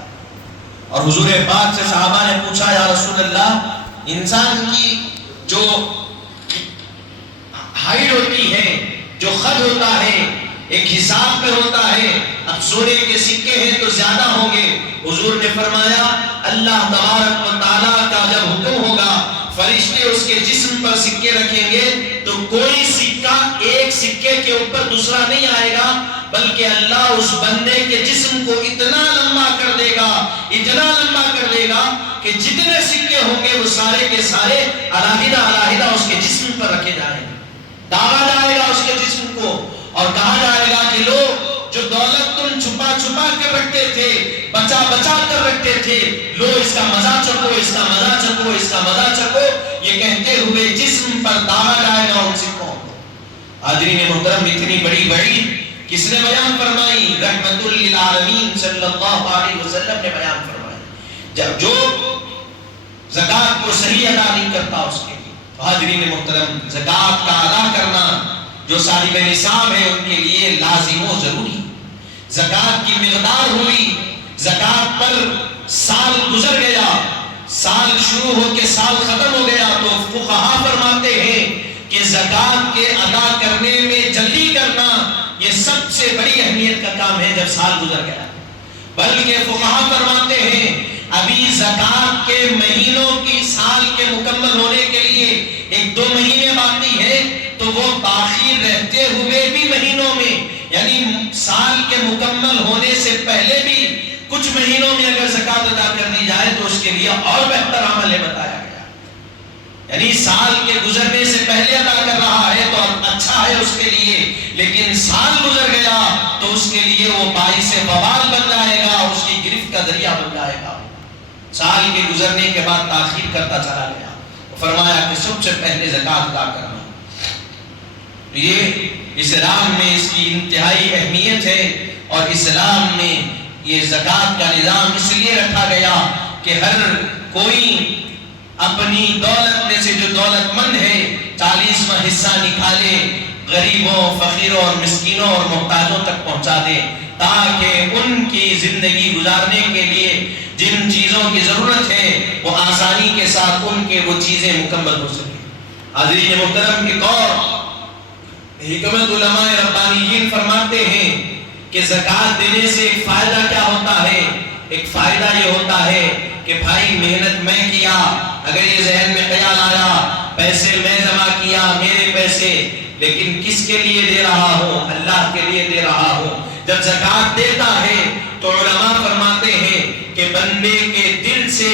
اور حضور پاک سے صحابہ نے پوچھا، یا رسول اللہ، انسان کی جو ہائٹ ہوتی ہے، جو قد ہوتا ہے، ایک حساب پر ہوتا ہے، اب سونے کے سکے ہیں تو زیادہ ہوں گے۔ حضور نے فرمایا، اللہ تبارک و تعالیٰ کا جب حکم ہوگا فرشتے اس کے جسم پر سکے رکھیں گے تو کوئی سکہ ایک سکے کے اوپر دوسرا نہیں آئے گا، بلکہ اللہ اس بندے کے جسم کو اتنا لمبا کر دے گا، اتنا لمبا کر دے گا کہ جتنے سکے ہوں گے وہ سارے کے سارے علیحدہ اس کے جسم پر رکھے جائیں گے۔ ڈالا جائے گا اس کے جسم کو اور کہا جائے گا کہ لو، جو دولت تم چھپا کر رکھتے تھے، بچا کر رکھتے تھے، لو اس کا مزہ چکو، اس کا مزہ چکو، اس کا مزہ چکو۔ یہ کہتے ہوئے جسم پر داغ لائے گا ان سے کون؟ حاضرین محترم، اتنی بڑی بڑی کس نے بیان فرمائی؟ رحمت للعالمین صلی اللہ علیہ وسلم نے بیان فرمائی۔ جب جو زکات کو صحیح ادا نہیں کرتا اس کے لیے، حاضرین محترم، زکات کا ادا کرنا جو صاحب نصاب ہے ان کے لیے لازم و ضروری۔ زکات کی مقدار ہوئی، زکات پر سال گزر گیا، سال شروع ہو کے سال ختم ہو گیا، تو فقہا فرماتے ہیں کہ زکات کے ادا کرنے میں جلدی کرنا یہ سب سے بڑی اہمیت کا کام ہے جب سال گزر گیا۔ بلکہ فقہا فرماتے ہیں ابھی زکات کے مہینوں کی سال کے مکمل ہونے کے لیے 1-2 مہینے باقی ہے، تو وہ باقی رہتے ہوئے بھی مہینوں میں، یعنی سال کے مکمل ہونے سے پہلے بھی کچھ مہینوں میں اگر زکات ادا کر دی جائے تو اس کے لیے اور بہتر عمل ہے بتایا گیا۔ یعنی سال کے گزرنے سے پہلے ادا کر رہا ہے تو اچھا ہے اس کے لیے، لیکن سال گزر گیا تو اس کے لیے وہ باعث وبال بن جائے گا، اس کی گرفت کا ذریعہ بن جائے گا۔ سال کے گزرنے کے بعد تاخیر کرتا چلا گیا، فرمایا کہ سب سے پہلے زکات ادا کرنا۔ یہ اسلام میں اس کی انتہائی اہمیت ہے، اور اسلام میں یہ زکات کا نظام اس لیے رکھا گیا کہ ہر کوئی اپنی دولت میں سے جو دولت مند ہے 40واں حصہ نکالے، غریبوں، فقیروں اور مسکینوں اور محتاجوں تک پہنچا دے، تاکہ ان کی زندگی گزارنے کے لیے جن چیزوں کی ضرورت ہے وہ آسانی کے ساتھ ان کے وہ چیزیں مکمل ہو سکیں۔ حاضرین محترم، ایک اور حکمت علماء ربانیین فرماتے ہیں کہ زکات دینے سے ایک فائدہ کیا ہوتا ہے؟ ایک فائدہ یہ ہوتا ہے کہ بھائی محنت میں کیا، اگر یہ ذہن میں خیال آیا پیسے میں جمع کیا، میرے پیسے، لیکن کس کے لیے دے رہا ہوں؟ اللہ کے لیے دے رہا ہوں۔ جب زکات دیتا ہے تو علماء فرماتے ہیں کہ بندے کے دل سے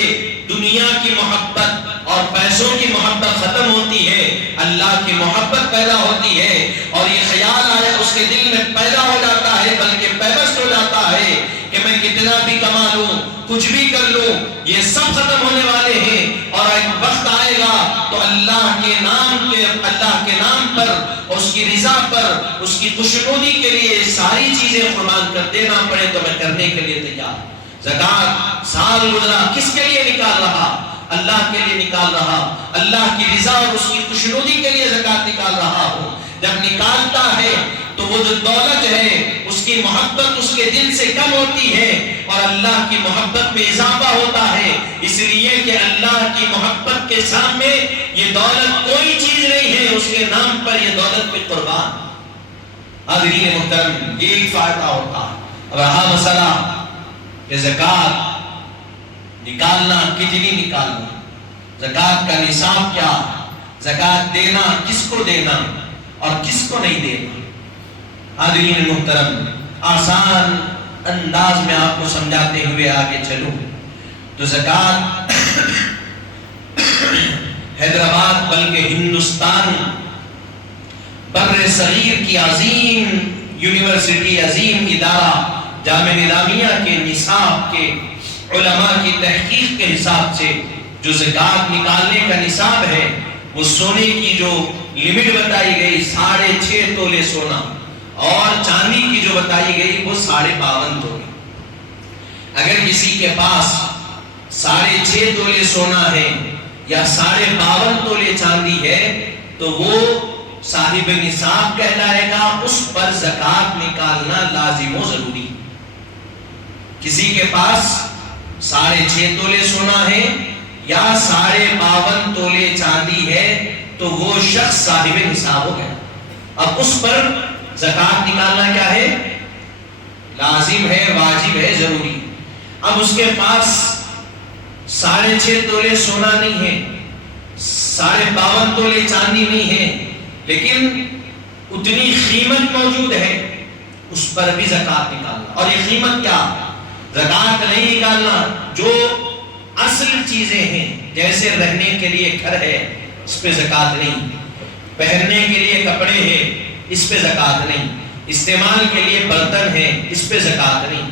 دنیا کی محبت اور پیسوں کی محبت ختم ہوتی ہے، اللہ کی محبت پیدا ہوتی ہے، اور یہ خیال آیا اس کے دل میں پیدا ہو جاتا ہے، بلکہ پیوست ہو جاتا ہے کہ میں کتنا بھی کما لوں، کچھ بھی کر لوں، یہ سب ختم ہونے والے ہیں، اور ایک وقت آئے گا تو اللہ کے نام پر، اس کی رضا پر، اس کی خوشنودی کے لیے ساری چیزیں قربان کر دینا پڑے تو میں کرنے کے لیے تیار۔ زکات سال گزرا، کس کے لیے نکال رہا؟ اللہ کے لیے نکال رہا، اللہ کی رضا اور اس کی خوشنودی کے لیے زکات نکال رہا ہوں۔ جب نکالتا ہے تو وہ جو دولت ہے اس کی محبت اس کے دل سے کم ہوتی ہے، اور اللہ کی محبت میں اضافہ ہوتا ہے، اس لیے کہ اللہ کی محبت کے سامنے یہ دولت کوئی چیز نہیں ہے، اس کے نام پر یہ دولت بھی قربان۔ حاضرین محترم، یہ ایک فائدہ ہوتا ہے۔ اب رہا مسئلہ کہ زکات نکالنا کتنی نکالنا، زکات کا نصاب کیا، زکات دینا کس کو دینا اور کس کو نہیں دینا۔ حاضرین محترم، آسان انداز میں آپ کو سمجھاتے ہوئے آگے چلوں تو زکات حیدرآباد بلکہ ہندوستان بر صغیر کی عظیم یونیورسٹی، عظیم ادارہ جامعہ نظامیہ کے نصاب کے علماء کی تحقیق کے حساب سے جو زکات نکالنے کا نصاب ہے وہ سونے کی جو لمٹ بتائی گئی 6.5 تولے سونا، اور چاندی کی جو بتائی گئی وہ 52.5 تولے۔ اگر کسی کے پاس 6.5 تولے سونا ہے یا 52.5 تولے چاندی ہے تو وہ صاحب نصاب کہلائے گا، اس پر زکات نکالنا لازم و ضروری۔ کسی کے پاس 6.5 تولے سونا ہے یا 52.5 تولے چاندی ہے تو وہ شخص صاحب نصاب ہو گیا۔ اب اس پر زکات نکالنا کیا ہے؟ لازم ہے، واجب ہے، ضروری۔ اب اس کے پاس 6.5 تولے سونا نہیں ہے، 52.5 تولے چاندی نہیں ہے، لیکن اتنی قیمت موجود ہے، اس پر بھی زکات نکالنا۔ اور یہ قیمت کیا؟ زکات نہیں نکالنا جو اصل چیزیں ہیں، جیسے رہنے کے لیے گھر ہے اس پہ زکات نہیں، پہننے کے لیے کپڑے ہیں اس پہ زکات نہیں، استعمال کے لیے برتن ہے اس پہ زکات نہیں،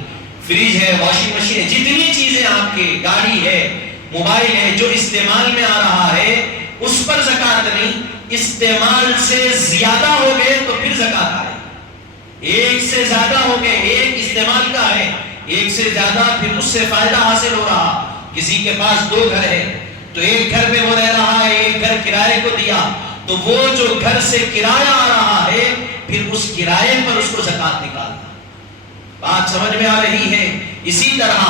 فریج ہے، واشنگ مشین ہے، جتنی چیزیں آپ کے، گاڑی ہے، موبائل ہے، جو استعمال میں آ رہا ہے اس پر زکات نہیں، استعمال سے زیادہ ہو گئے تو پھر زکات آئے. ایک سے زیادہ ہو گئے، ایک استعمال کا ہے، ایک سے زیادہ پھر اس سے فائدہ حاصل ہو رہا. کسی کے پاس 2 گھر ہے تو ایک گھر میں وہ رہ رہا ہے، ایک گھر کرائے کو دیا، تو وہ جو گھر سے کرایہ آ رہا ہے پھر اس کرائے پر اس کو زکات نکالنا. بات سمجھ میں آ رہی ہے؟ اسی طرح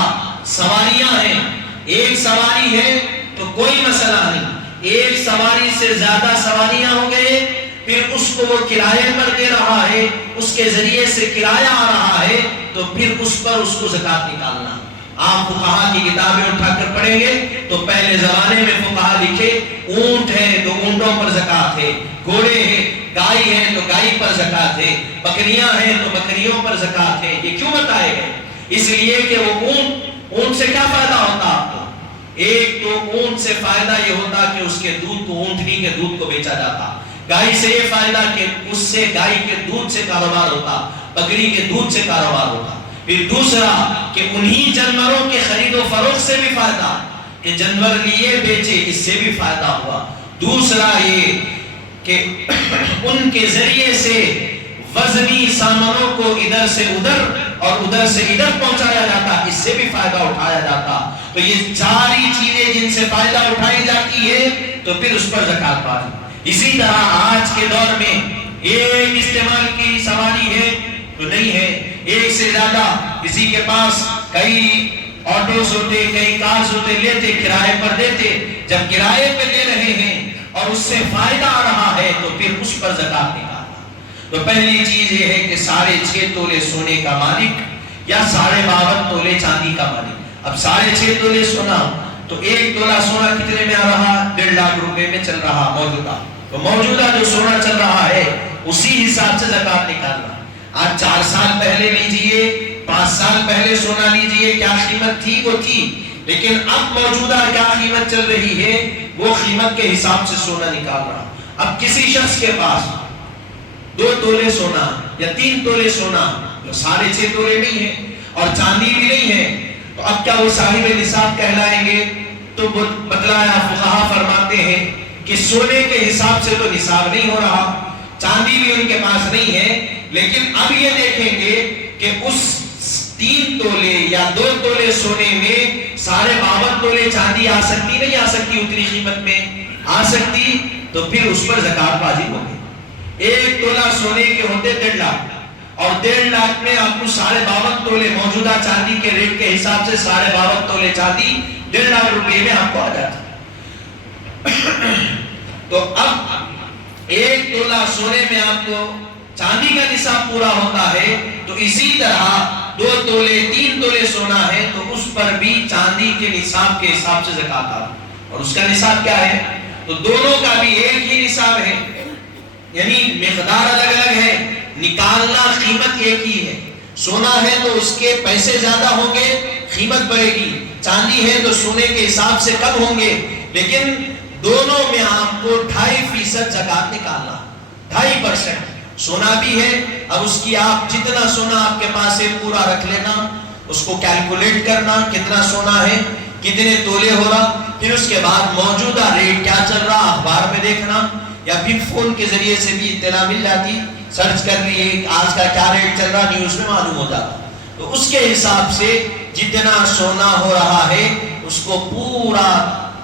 سواریاں ہیں، ایک سواری ہے تو کوئی مسئلہ نہیں، ایک سواری سے زیادہ سواریاں ہو گئے پھر اس کو وہ کرائے پر دے رہا ہے، اس کے ذریعے سے کرایہ آ رہا ہے تو پھر اس پر اس کو زکات نکالنا. آپ فقہا کی کتابیں اٹھا کر پڑھیں گے تو پہلے زمانے میں فقہا لکھے اونٹ ہے تو اونٹوں پر زکات ہے، گھوڑے ہیں، گائے ہیں تو گائے پر زکات ہے، بکریاں ہیں تو بکریوں پر زکات ہے. یہ کیوں بتائے گئے؟ اس لیے کہ وہ اونٹ سے کیا فائدہ ہوتا آپ کو؟ ایک تو اونٹ سے فائدہ یہ ہوتا کہ اس کے دودھ کو، اونٹنی کے دودھ کو بیچا جاتا. گائے سے یہ فائدہ کہ اس سے گائے کے دودھ سے کاروبار ہوتا، بکری کے دودھ سے کاروبار ہوتا. پھر دوسرا کہ انہی جانوروں کے خرید و فروخت سے بھی فائدہ، کہ جانور لیے بیچے، اس سے بھی فائدہ ہوا. دوسرا یہ کہ ان کے ذریعے سے وزنی سامانوں کو ادھر سے ادھر اور ادھر سے ادھر پہنچایا جاتا، اس سے بھی فائدہ اٹھایا جاتا. تو یہ ساری چیزیں جن سے فائدہ اٹھائی جاتی ہے تو پھر اس پر زکات پڑی. اسی طرح آج کے دور میں ایک استعمال کی سواری ہے تو نہیں ہے، ایک سے زیادہ کسی کے پاس کئی آٹوز ہوتے، کئی کارز ہوتے، لیتے کرائے پر دیتے. جب کرائے پہ دے رہے ہیں اور اس سے فائدہ آ رہا ہے تو پھر اس پر زکات نکالنا. تو پہلی چیز یہ ہے کہ 6.5 تولے سونے کا مالک یا 52.5 تولے چاندی کا مالک. اب 6.5 تولے سونا تو 1 تولہ سونا کتنے میں آ رہا؟ 1.5 لاکھ روپے میں چل رہا موجودہ. تو موجودہ جو سونا چل رہا ہے اسی حساب سے زکات نکالنا. آج 4 سال پہلے لیجئے، 5 سال پہلے سونا لیجئے، کیا قیمت تھی وہ تھی، لیکن اب موجودہ کیا قیمت چل رہی ہے وہ قیمت کے حساب سے سونا نکال رہا. اب کسی شخص کے پاس 2 تولے سونا یا 3 تولے سونا، 6.5 تولے نہیں ہے اور چاندی بھی نہیں ہے، تو اب کیا وہ صاحب نصاب کہلائیں گے؟ تو بتلایا فقہا فرماتے ہیں کہ سونے کے حساب سے تو نصاب نہیں ہو رہا، چاندی بھی ان کے پاس نہیں ہے، لیکن اب یہ دیکھیں گے کہ اس 3 تولے یا 2 تولے سونے میں 52.5 تولے چاندی آ سکتی نہیں آ سکتی؟ اتنی قیمت میں آ سکتی، تو پھر اس پر زکات واجب ہوگی. 1 تولہ سونے کے ہوتے 1.5 لاکھ اور 1.5 لاکھ میں آپ کو 52.5 تولے موجودہ چاندی کے ریٹ کے حساب سے 52.5 تولے چاندی 1.5 لاکھ روپے میں آپ کو آ جاتی. تو اب 1 تولہ سونے میں آپ کو چاندی کا نصاب پورا ہوتا ہے، تو اسی طرح 2 تولے 3 تولے سونا ہے تو اس پر بھی چاندی کے نصاب کے حساب سے زکات آتی. اور اس کا نصاب کیا ہے؟ تو دونوں کا بھی ایک ہی نصاب ہے، یعنی مقدار الگ الگ ہے، نکالنا قیمت ایک ہی ہے. سونا ہے تو اس کے پیسے زیادہ ہوں گے، قیمت بڑھے گی. چاندی ہے تو سونے کے حساب سے کم ہوں گے، لیکن دونوں میں آپ کو 2.5% زکات نکالنا. 2.5% سونا بھی ہے، اب اس کی آپ جتنا سونا آپ کے پاس ہے پورا رکھ لینا، اس کو کیلکولیٹ کرنا کتنا سونا ہے، کتنے تولے ہو رہا، پھر اس کے بعد موجودہ ریٹ کیا چل رہا اخبار میں دیکھنا، یا پھر فون کے ذریعے سے بھی اطلاع مل جاتی، سرچ کر لیے آج کا کیا ریٹ چل رہا، نیوز میں معلوم ہو جاتا. تو اس کے حساب سے جتنا سونا ہو رہا ہے اس کو پورا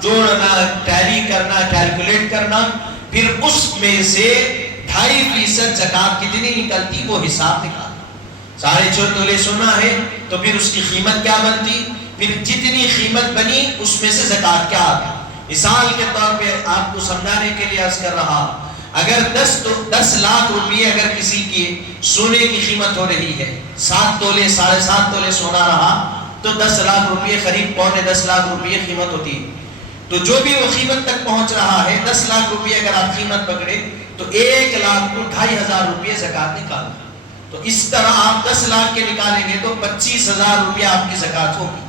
جوڑنا، ٹیلی کرنا، کیلکولیٹ کرنا، پھر اس میں سے 2.5% زکات کتنی نکلتی وہ حساب نکالنا. 4.5 تولے سونا ہے تو پھر اس کی قیمت کیا بنتی، پھر جتنی قیمت بنی اس میں سے زکات کیا آتی. مثال کے طور پہ آپ کو سمجھانے کے لیے عرض کر رہا، اگر 10 لاکھ روپے اگر کسی کی سونے کی قیمت ہو رہی ہے، 7 تولے 7.5 تولے سونا رہا تو 10 لاکھ روپے، قریب 9.5 لاکھ روپے قیمت ہوتی ہے. تو جو بھی وہ قیمت تک پہنچ رہا ہے 10 لاکھ روپے اگر آپ قیمت پکڑے تو 1 لاکھ کو 2.5 روپے زکات نکالنا. تو اس طرح آپ 10 لاکھ کے نکالیں گے تو 25,000 روپے آپ کی زکات ہوگی.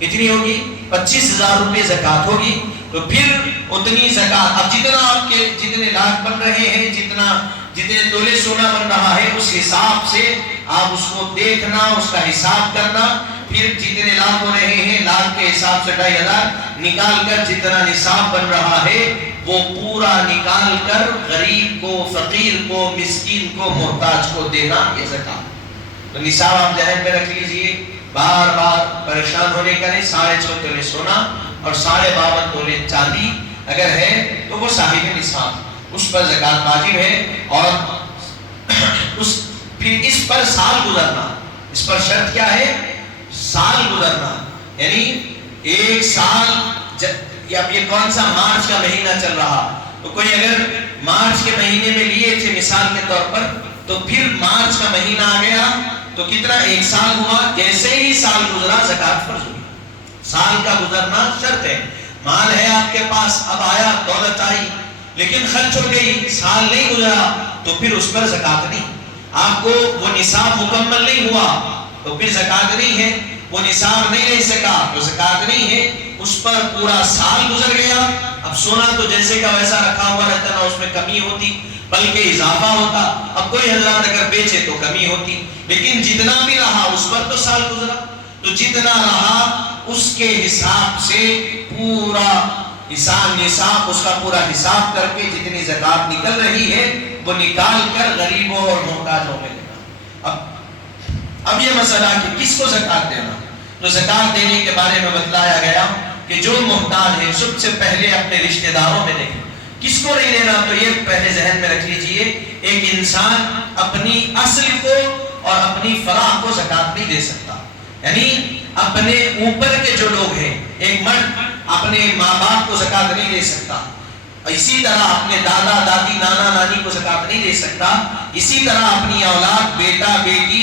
کتنی ہوگی؟ 25,000 روپے زکات ہوگی. تو پھر اتنی زکات، اب جتنا آپ کے جتنے لاکھ بن رہے ہیں، جتنے تولے سونا بن رہا ہے اس حساب سے آپ اس کو دیکھنا، اس کا حساب کرنا، پھر جتنے لاکھ ہو رہے ہیں لاکھ کے حساب سے 2.5 نکال کر جتنا نصاب بن رہا ہے وہ پورا نکال کر غریب کو، فقیر کو، مسکین کو، محتاج کو دینا، یہ زکات۔ تو نصاب آپ ذہن میں رکھ لیجئے، بار بار پریشان ہونے کا نہیں۔ 6.5 تولے سونا اور 52.5 تولے چاندی اگر ہے تو وہ صاحب نصاب، اس پر زکات واجب ہے۔ اور پھر اس پر سال گزرنا، اس پر شرط کیا ہے؟ سال گزرنا، یعنی 1 سال۔ اب یہ کون سا مارچ کا مہینہ چل رہا، تو کوئی اگر مارچ کے مہینے میں لیے تھے مثال کے طور پر، تو پھر مارچ کا مہینہ آ گیا تو کتنا؟ 1 سال ہوا۔ جیسے ہی سال گزرا زکات فرض ہوئی۔ سال کا گزرنا شرط ہے۔ مال ہے آپ کے پاس، اب آیا، دولت آئی، لیکن خرچ ہو گئی، سال نہیں گزرا، تو پھر اس پر زکات نہیں۔ آپ کو وہ نصاب مکمل نہیں ہوا تو پھر زکات نہیں ہے۔ وہ نصاب نہیں لے سکا تو زکات نہیں ہے۔ اس پر پورا سال گزر گیا، اب سونا تو جیسے کا ویسا رکھا ہوا رہتا، نہ اس میں کمی ہوتی بلکہ اضافہ ہوتا۔ اب کوئی حضرات اگر بیچے تو کمی ہوتی، لیکن جتنا بھی رہا اس پر تو سال گزرا، تو جتنا رہا اس کے حساب سے پورا نصاب، اس کا پورا حساب کر کے جتنی زکات نکل رہی ہے وہ نکال کر غریبوں اور محتاجوں میں دینا۔ اب یہ مسئلہ کہ کس کو زکات دینا، تو زکات دینے کے بارے میں بتلایا گیا کہ جو محتاج ہے سب سے پہلے اپنے رشتہ داروں میں دیکھیں۔ کس کو نہیں دینا، تو یہ پہلے ذہن میں رکھ لیجئے، ایک انسان اپنی اصل کو اور اپنی فراع کو زکات نہیں دے سکتا۔ یعنی اپنے اوپر کے جو لوگ ہیں، ایک مرد اپنے ماں باپ کو زکات نہیں دے سکتا، اسی طرح اپنے دادا دادی نانا نانی کو زکات نہیں دے سکتا، اسی طرح اپنی اولاد بیٹا بیٹی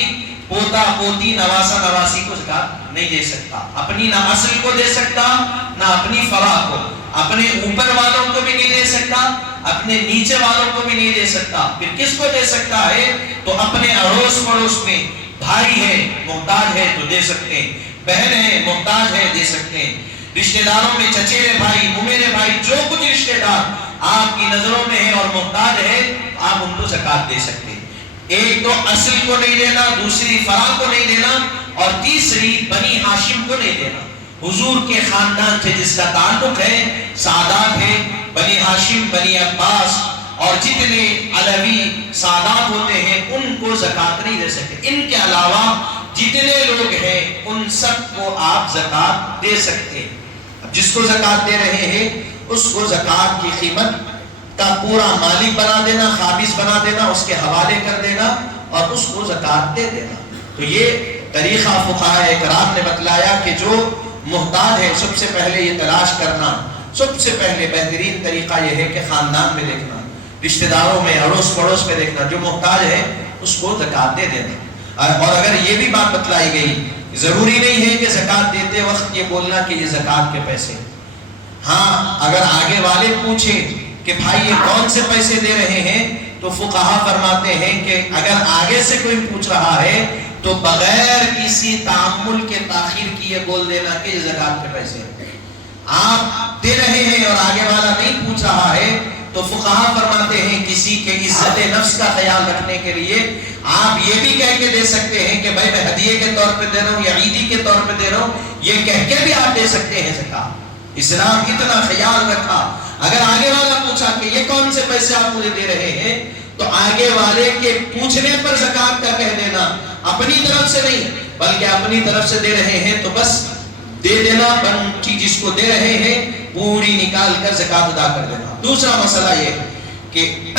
پوتا پوتی نواسا نواسی کو زکات نہیں دے سکتا۔ اپنی نہ اصل کو دے سکتا نہ اپنی فراع کو، اپنے اوپر والوں کو بھی نہیں دے سکتا، اپنے نیچے والوں کو بھی نہیں دے سکتا۔ پھر کس کو دے سکتا ہے، تو اپنے اڑوس پڑوس میں بھائی ہے محتاج ہے تو دے سکتے ہیں، بہن ہے محتاج ہے دے سکتے ہیں، رشتہ داروں میں چچیرے بھائی ممیرے بھائی جو کچھ رشتہ دار آپ کی نظروں میں ہے اور محتاج ہے آپ ان کو زکات دے سکتے ہیں۔ ایک تو اصل کو نہیں دینا، دوسری فراع کو نہیں دینا، اور تیسری بنی ہاشم کو نہیں دینا۔ حضور کے خاندان سے جس کا تعلق ہے، سادات ہے، بنی ہاشم بنی عباس اور جتنے علوی سادات ہوتے ہیں ان کو زکات نہیں دے سکتے۔ ان کے علاوہ جتنے لوگ ہیں ان سب کو آپ زکات دے سکتے ہیں۔ جس کو زکات دے رہے ہیں اس کو زکات کی قیمت کا پورا مالک بنا دینا، قابض بنا دینا، اس کے حوالے کر دینا اور اس کو زکات دے دینا۔ تو یہ طریقہ فقہاء کرام نے بتلایا کہ جو محتاج ہے سب سے پہلے یہ تلاش کرنا، سب سے پہلے بہترین طریقہ یہ ہے کہ خاندان میں دیکھنا، رشتہ داروں میں اڑوس پڑوس میں دیکھنا، جو محتاج ہے اس کو زکات دے دینا۔ اور اگر یہ بھی بات بتلائی گئی، ضروری نہیں ہے کہ زکات دیتے وقت یہ بولنا کہ یہ زکات کے پیسے، ہاں اگر آگے والے پوچھیں کہ بھائی یہ کون سے پیسے دے رہے ہیں، تو فقہا فرماتے ہیں کہ اگر آگے سے کوئی پوچھ رہا ہے تو بغیر کسی تعامل کے تاخیر کیے بول دینا کہ یہ زکات کے پیسے ہیں۔ آپ دے رہے ہیں اور آگے والا نہیں پوچھ رہا ہے تو فقہا فرماتے ہیں کسی کے عزت نفس کا خیال رکھنے کے لیے آپ یہ بھی کہہ کے دے سکتے ہیں کہ بھائی میں ہدیے کے طور پہ دے رہا ہوں یا عیدی کے طور پہ دے رہا ہوں، یہ کہہ کے بھی آپ دے سکتے ہیں زکات۔ اسلام اتنا خیال رکھا، اگر آگے والا پوچھا کہ یہ کون سے پیسے آپ مجھے دے رہے ہیں تو آگے والے کے پوچھنے پر زکات کا کہہ دینا، اپنی طرف سے نہیں بلکہ اپنی طرف سے دے رہے ہیں تو بس دے دینا، بنتی جس کو دے رہے ہیں پوری نکال کر زکات ادا کر دینا۔ دوسرا مسئلہ یہ کہ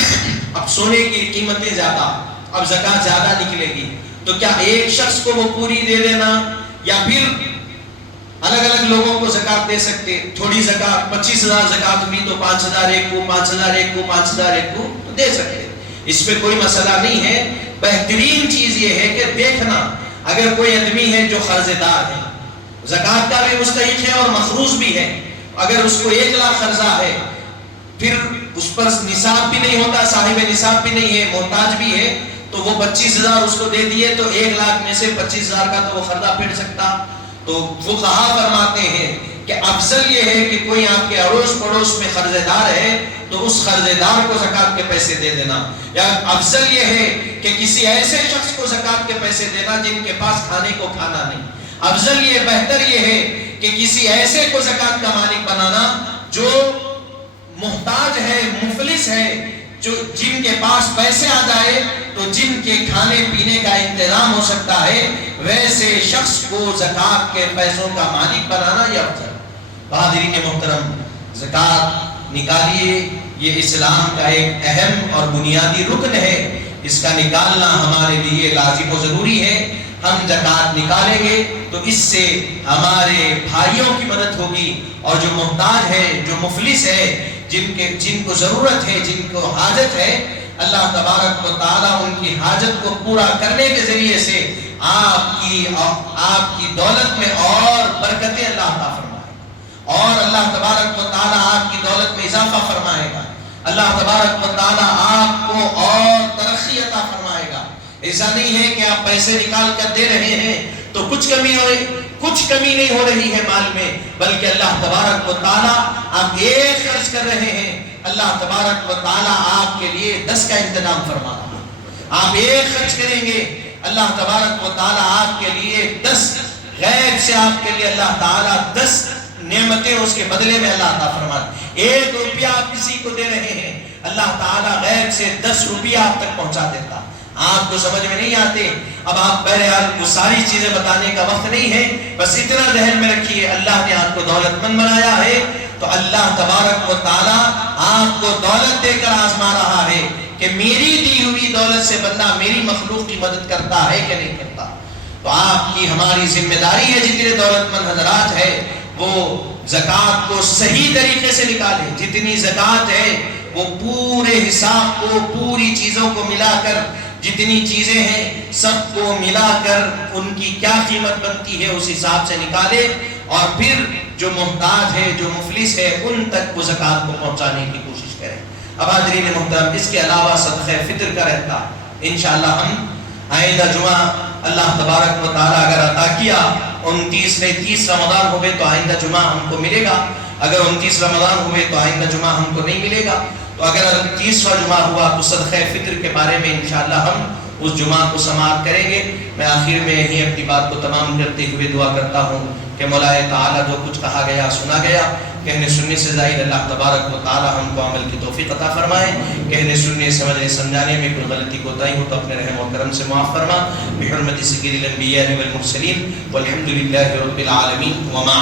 اب سونے کی قیمتیں زیادہ، اب زکات زیادہ نکلے گی تو کیا ایک شخص کو وہ پوری دے دینا یا پھر الگ الگ لوگوں کو زکات دے سکتے؟ تھوڑی زکات 25,000 زکات ہوئی تو 5,000 ایک کو، 5,000 ایک کو، 5,000 ایک کو تو دے سکتے، اس میں کوئی مسئلہ نہیں ہے۔ بہترین چیز یہ ہے کہ دیکھنا اگر کوئی آدمی ہے جو قرض دار ہے، زکات کا بھی مستحق ہے اور مخروض بھی ہے، اگر اس کو 1 لاکھ قرضہ ہے پھر اس پر نصاب بھی نہیں ہوتا، صاحب نصاب بھی نہیں ہے، محتاج بھی ہے، تو وہ 25,000 اس کو دے دیے تو 1 لاکھ میں سے 25,000 کا تو وہ قرضہ پھیر سکتا۔ تو فقہا فرماتے ہیں کہ افضل یہ ہے کہ کوئی آپ کے اڑوس پڑوس میں قرض دار ہے تو اس قرض دار کو زکات کے پیسے دے دینا، یا افضل یہ ہے کہ کسی ایسے شخص کو زکات کے پیسے دینا جن کے پاس کھانے کو کھانا نہیں، افضل یہ بہتر یہ ہے کہ کسی ایسے کو زکات کا مالک بنانا جو محتاج ہے، مفلس ہے، جو جن کے پاس پیسے آ جائے تو جن کے کھانے پینے کا انتظام ہو سکتا ہے، ویسے شخص کو زکوٰۃ کے پیسوں کا مالک بنانا یہ افضل۔ حاضرین محترم، زکوٰۃ نکالیے، یہ اسلام کا ایک اہم اور بنیادی رکن ہے، اس کا نکالنا ہمارے لیے لازم و ضروری ہے۔ ہم زکوٰۃ نکالیں گے تو اس سے ہمارے بھائیوں کی مدد ہوگی، اور جو محتاج ہے، جو مفلس ہے، جن کو ضرورت ہے، جن کو حاجت ہے، اللہ تبارک و تعالیٰ ان کی حاجت کو پورا کرنے کے ذریعے سے آپ کی دولت میں اور برکتیں اللہ عطا فرمائے، اور اللہ تبارک و تعالیٰ آپ کی دولت میں اضافہ فرمائے گا، اللہ تبارک و تعالیٰ آپ کو اور ترقی عطا فرمائے گا۔ ایسا نہیں ہے کہ آپ پیسے نکال کر دے رہے ہیں تو کچھ کمی نہیں ہو رہی ہے مال میں، بلکہ اللہ تبارک و تعالیٰ آپ ایک خرچ کر رہے ہیں، اللہ تبارک و تعالیٰ آپ کے لیے 10 کا انتظام فرما رہا ہے۔ آپ ایک خرچ کریں گے، اللہ تبارک و تعالیٰ آپ کے لیے 10 غیب سے آپ کے لیے اللہ تعالیٰ 10 نعمتیں اس کے بدلے میں اللہ عطا فرماتا ہے۔ 1 روپیہ آپ کسی کو دے رہے ہیں، اللہ تعالیٰ غیب سے 10 روپیہ آپ تک پہنچا دیتا۔ آپ کو سمجھ میں نہیں آتے، اب آپ بہرحال وہ ساری چیزیں بتانے کا وقت نہیں ہے، بس اتنا ذہن میں رکھیے، اللہ نے آپ کو دولت مند بنایا ہے تو اللہ تبارک و تعالیٰ آپ کو دولت دے کر آزما رہا ہے کہ میری دی ہوئی دولت سے بندہ میری مخلوق کی مدد کرتا ہے کہ نہیں کرتا۔ تو آپ کی ہماری ذمہ داری ہے، جتنے دولت مند حضرات ہے وہ زکوٰۃ کو صحیح طریقے سے نکالے۔ جتنی زکوٰۃ ہے وہ پورے حساب کو، پوری چیزوں کو ملا کر، جتنی چیزیں ہیں سب کو ملا کر ان کی کیا قیمت بنتی ہے اس حساب سے نکالے، اور پھر جو محتاج ہے، جو مفلس ہے، ان تک وہ زکوٰۃ کو پہنچانے کی کوشش کریں۔ اب حاضرین محترم، اس کے علاوہ صدقہ فطر کا رہتا، انشاءاللہ ہم آئندہ جمعہ اللہ تبارک و تعالیٰ اگر عطا کیا 29 رمضان ہوئے تو آئندہ جمعہ ہم کو ملے گا، اگر 29 رمضان ہوئے تو آئندہ جمعہ ہم کو نہیں ملے گا، تو اگر 30واں جمعہ ہوا تو صدقہ فطر کے بارے میں انشاءاللہ ہم اس جمعہ کو سماعت کریں گے۔ میں آخر میں یہی اپنی بات کو تمام کرتے ہوئے دعا کرتا ہوں کہ مولا تعالیٰ جو کچھ کہا گیا، سنا گیا، کہنے سننے سے زائد اللہ تبارک و تعالیٰ ہم کو عمل کی توفیق عطا فرمائے، کہنے سننے سمجھنے سمجھانے میں کوئی غلطی کوتاہی ہو تو اپنے رحم و کرم سے معاف فرما، بحرمت سید الانبیاء والمرسلین، والحمد للہ رب العالمین۔